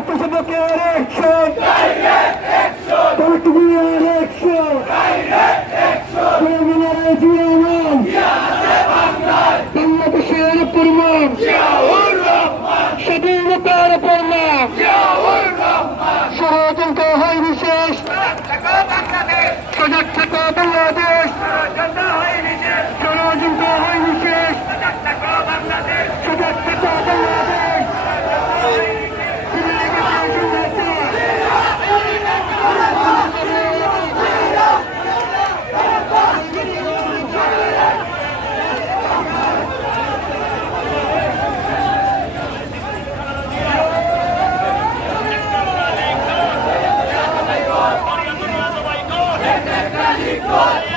Dr. Sabakar action! Direct action! Dr. Guyar action! Direct action! Preliminary Jiaman! Yase Banglar! Bangladesher Purman! Ziaur Rahman! Shadinatar Purman! Ziaur Rahman! Shahadin ka hai vishesh! Sajak thaka Bangladesh! Sajak thaka Bangladesh! Sajak thaka Bangladesh! Lord.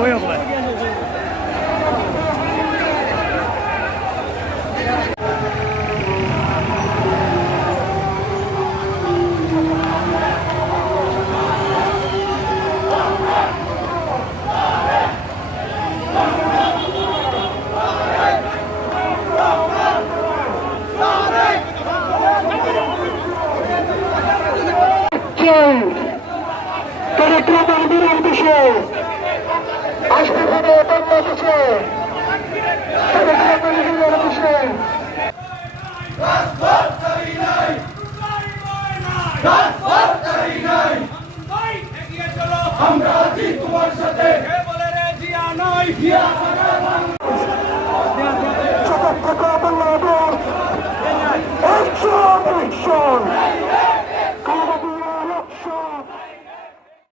親子 চাই চরিত্র বাহিনীর দেশে আসতে হবে বাংলাদেশে চরিত্র বাহিনীর দেশে আমরা আছি তোমার সাথে বলে রে জিয়া নাই জিয়া বাংলাদেশ